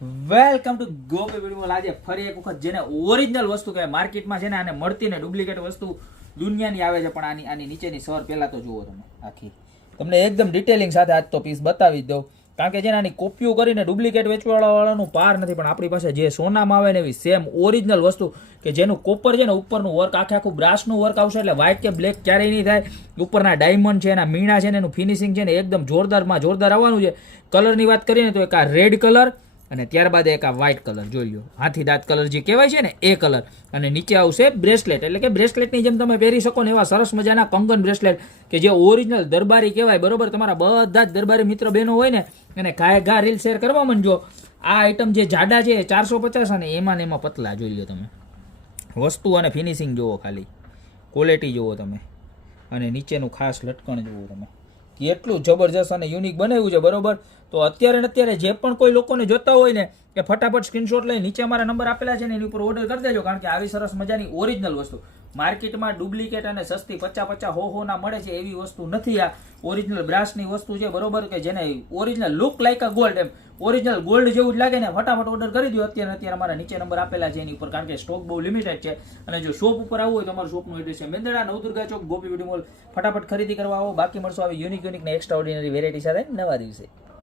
Welcome to Gopi video. આજે ફરી એક વખત જેને ઓરિજિનલ વસ્તુ કહેવાય માર્કેટમાં છે ને આને મળતી ને ડુપ્લિકેટ વસ્તુ દુનિયાની આવે છે, પણ આની નીચેની સર પહેલા તો જુઓ તમે આખી, તમને એકદમ ડિટેલિંગ સાથે આજ તો પીસ બતાવી જ દઉં. કારણ કે જેને આની કોપીઓ કરીને ડુપ્લિકેટ વેચવાવાળાનું પાર નથી, પણ આપણી પાસે જે સોનામાં આવે ને એવી સેમ ઓરિજિનલ વસ્તુ કે જેનું કોપર છે ને ઉપરનું વર્ક આખું બ્રાસનું વર્ક આવશે, એટલે વ્હાઇટ કે બ્લેક ક્યારેય નહીં થાય. ઉપરના ડાયમંડ છે, એના મીણા છે ને એનું ફિનિશિંગ છે ને એકદમ જોરદારમાં જોરદાર આવવાનું છે. કલરની વાત કરીએ ને તો એક આ રેડ કલર અને ત્યારબાદ એક આ વ્હાઇટ કલર જોઈ લો, હાથી દાંત કલર જે કહેવાય છે ને એ કલર. અને નીચે આવશે બ્રેસલેટ, એટલે કે બ્રેસલેટની જેમ તમે પહેરી શકો ને એવા સરસ મજાના કંગન બ્રેસલેટ કે જે ઓરિજિનલ દરબારી કહેવાય. બરોબર, તમારા બધા જ દરબારી મિત્ર બહેનો હોય ને એને ઘા રીલ શેર કરવા માંડજો. આ આઈટમ જે જાડા છે 450 અને એમાં ને એમાં પતલા જોઈ લો તમે. વસ્તુ અને ફિનિશિંગ જુઓ, ખાલી ક્વોલિટી જુઓ તમે, અને નીચેનું ખાસ લટકણ જુઓ તમે, કેટલું જબરજસ્ત અને યુનિક બનાવ્યું છે. બરોબર, તો અત્યારે જે પણ કોઈ લોકોને જોતા હોય ને કે ફટાફટ સ્ક્રીનશોટ લઈ નીચે અમારા નંબર આપેલા છે ને એની ઉપર ઓર્ડર કરી દેજો. કારણ કે આવી સરસ મજાની ઓરિજિનલ વસ્તુ માર્કેટમાં ડુપ્લિકેટ અને સસ્તી 50 ના મળે છે એવી વસ્તુ નથી. આ ઓરિજિનલ બ્રાસની વસ્તુ છે. બરોબર, કે જેને original look like a gold, એમ ઓરિજિનલ ગોલ્ડ જેવું જ લાગે ને, ફટાફટ ઓર્ડર કરી દો અત્યારે અમારા નીચે નંબર આપેલા છે એની ઉપર. કારણ કે સ્ટોક બહુ લિમિટેડ છે. અને જો શોપ ઉપર આવવું હોય તો અમારું શોપનું એડ્રેસ છે મેંદરડા, નવદુર્ગા ચોક, ગોપી બ્યુટી મોલ. ફટાફટ ખરીદી કરવા આવો. બાકી મળશો આવી યુનિક ને એક્સ્ટ્રા ઓર્ડિનરી વેરાયટી સાથે નવા દિવસે.